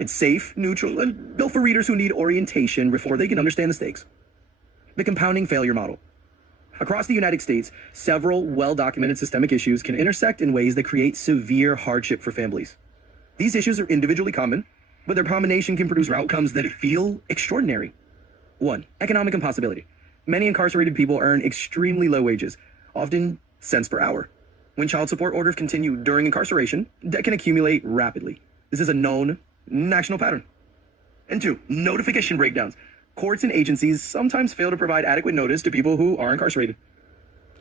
It's safe, neutral, and built for readers who need orientation before they can understand the stakes. The compounding failure model. Across the United States, several well-documented systemic issues can intersect in ways that create severe hardship for families. These issues are individually common, but their combination can produce outcomes that feel extraordinary. 1. Economic impossibility. Many incarcerated people earn extremely low wages, often cents per hour. When child support orders continue during incarceration, debt can accumulate rapidly. This is a known national pattern. And 2. Notification breakdowns. Courts and agencies sometimes fail to provide adequate notice to people who are incarcerated.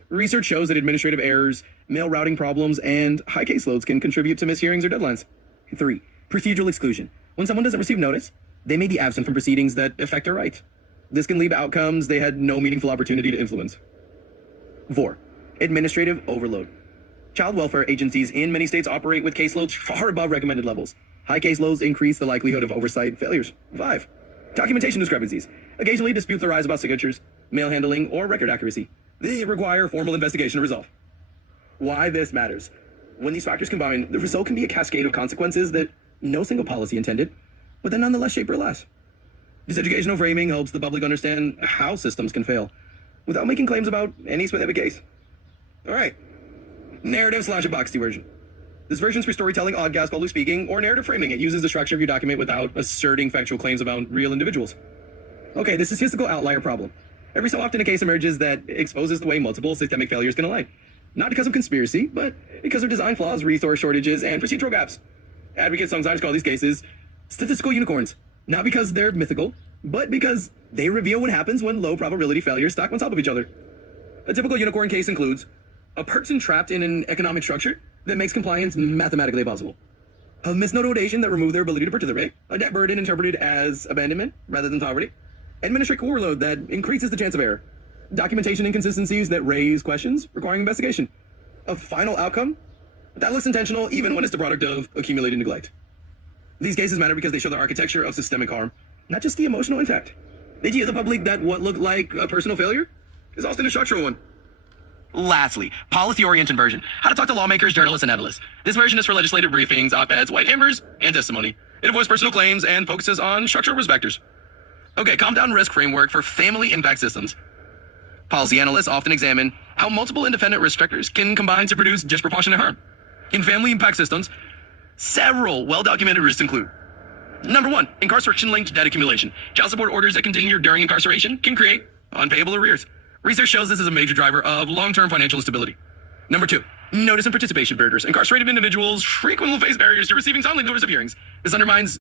Research shows that administrative errors, mail routing problems, and high caseloads can contribute to mishearings or deadlines. 3. Procedural exclusion. When someone doesn't receive notice, they may be absent from proceedings that affect their rights. This can lead to outcomes they had no meaningful opportunity to influence. 4. Administrative overload. Child welfare agencies in many states operate with caseloads far above recommended levels. High caseloads increase the likelihood of oversight failures. 5. Documentation discrepancies. Occasionally, disputes arise about signatures, mail handling, or record accuracy. They require formal investigation to resolve. Why this matters. When these factors combine, the result can be a cascade of consequences that no single policy intended, but that nonetheless shape our lives. This educational framing helps the public understand how systems can fail, without making claims about any specific case. All right. Narrative/epoxy version. This version's for storytelling, oddcast, speaking, or narrative framing. It uses the structure of your document without asserting factual claims about real individuals. Okay, the statistical outlier problem. Every so often a case emerges that exposes the way multiple systemic failures can align. Not because of conspiracy, but because of design flaws, resource shortages, and procedural gaps. Advocates sometimes call these cases statistical unicorns. Not because they're mythical, but because they reveal what happens when low probability failures stack on top of each other. A typical unicorn case includes a person trapped in an economic structure that makes compliance mathematically impossible, a misnotation that removed their ability to participate, a debt burden interpreted as abandonment rather than poverty, administrative overload that increases the chance of error, documentation inconsistencies that raise questions requiring investigation, a final outcome that looks intentional even when it's the product of accumulated neglect. These cases matter because they show the architecture of systemic harm, not just the emotional impact. They teach the public that what looked like a personal failure is often a structural one. Lastly, policy-oriented version. How to talk to lawmakers, journalists, and analysts. This version is for legislative briefings, op-eds, white papers, and testimony. It avoids personal claims and focuses on structural risk factors. Okay, calm down risk framework for family impact systems. Policy analysts often examine how multiple independent risk factors can combine to produce disproportionate harm. In family impact systems, several well-documented risks include: Number 1, incarceration-linked debt accumulation. Child support orders that continue during incarceration can create unpayable arrears. Research shows this is a major driver of long-term financial instability. Number 2, notice and participation barriers. Incarcerated individuals frequently face barriers to receiving timely notice of hearings. This undermines